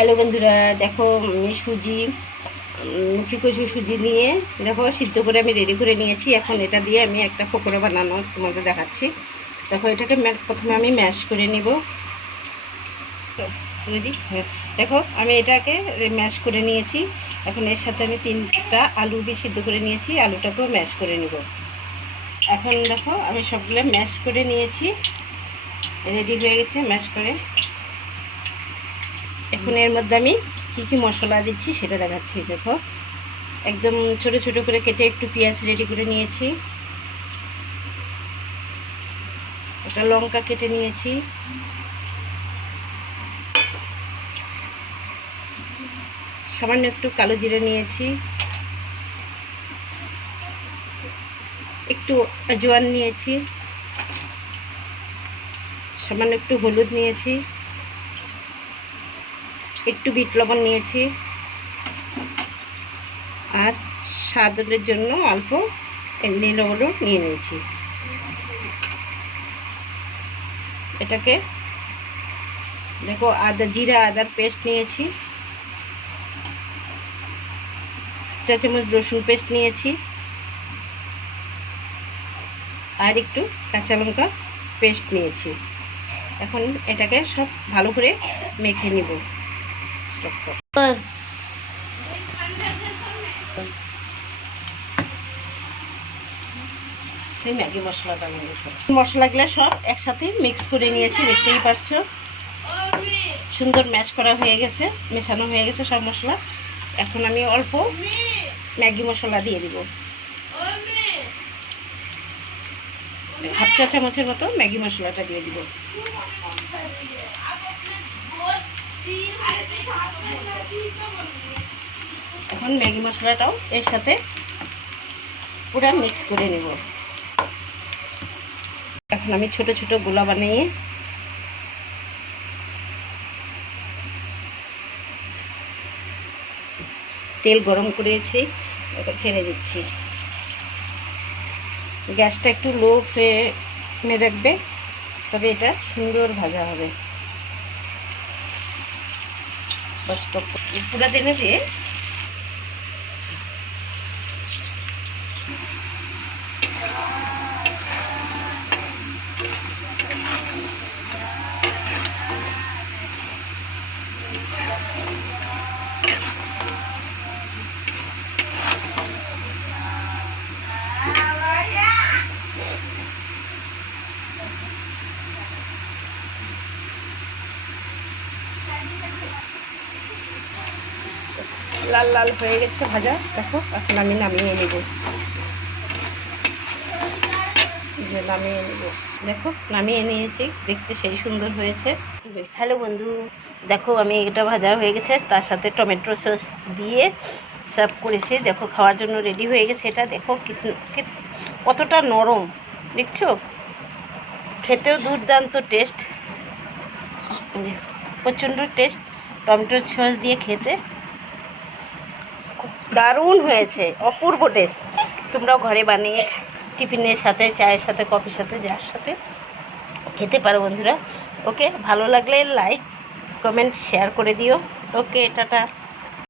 Hello বন্ধুরা, দেখো আমি মুখি কচু সুজি নিয়ে দেখো সিদ্ধ করে আমি রেডি করে নিয়েছি। এখন এটা দিয়ে আমি একটা পকোড়া বানানো তোমাদের দেখাচ্ছি। দেখো এটাকে প্রথমে আমি ম্যাশ করে নিব। হ্যাঁ, দেখো আমি এটাকে ম্যাশ করে নিয়েছি। এখন এর সাথে আমি 3টা আলু সিদ্ধ করে নিয়েছি, আলুটাকেও ম্যাশ করে নিব। এখন দেখো আমি সবগুলো ম্যাশ করে নিয়েছি, রেডি হয়ে গেছে ম্যাশ করে। এখন এর মধ্যে আমি কি মশলা দিচ্ছি সেটা দেখাচ্ছি। দেখো একদম ছোট ছোট করে কেটে একটু পেঁয়াজ রেডি করে নিয়েছি, একটা লঙ্কা কেটে নিয়েছি, সামান্য একটু কালো জিরে নিয়েছি, একটু আজওয়ান নিয়েছি, সামান্য একটু হলুদ নিয়েছি, একটু বিট লবণ নিয়েছি, আর স্বাদের জন্য অল্প এমনি লবণও নিয়ে নিয়েছি। এটাকে দেখো আদার পেস্ট নিয়েছি, 4 চামচ রসুন পেস্ট নিয়েছি, আর একটু কাঁচা লঙ্কা পেস্ট নিয়েছি। এখন এটাকে সব ভালো করে মেখে নিব। ম্যাগি মশলাগুলো সব একসাথে মিক্স করে নিয়েছি, দেখতেই পারছো সুন্দর ম্যাশ করা হয়ে গেছে, মেশানো হয়ে গেছে সব মশলা। এখন আমি অল্প ম্যাগি মশলা দিয়ে দিব, 1/2 চা চামচের মতো ম্যাগি মশলাটা দিয়ে দিব। এখন ম্যাগি মশলাটাও এর সাথে পুরো মিক্স করে নেব। এখন আমি ছোট ছোট গোলা বানিয়ে তেল গরম করেছি, ওটা ছেড়ে দিচ্ছি। গ্যাসটা একটু লো ফ্লেমে রাখবে, তবে এটা সুন্দর ভাজা হবে। পুরা তেলে দিয়ে লাল লাল হয়ে গেছে ভাজা। দেখো এখন আমি নামিয়ে নেব, দেখো নামিয়ে নিয়েছি, দেখতে সেই সুন্দর হয়েছে। হ্যালো বন্ধু, দেখো আমি এটা ভাজা হয়ে গেছে, তার সাথে টমেটো সস দিয়ে সার্ভ করেছি। দেখো খাওয়ার জন্য রেডি হয়ে গেছে। এটা দেখো কতটা নরম, দেখছো, খেতেও দুর্দান্ত টেস্ট, প্রচণ্ড টেস্ট। টমেটো সস দিয়ে খেতে খুব দারুণ হয়েছে, অপূর্ব টেস্ট। তোমরাও ঘরে বানিয়ে টিফিনের সাথে, চায়ের সাথে, কফির সাথে, যার সাথে খেতে পারো বন্ধুরা। ওকে, ভালো লাগলে লাইক কমেন্ট শেয়ার করে দিও। ওকে, টাটা।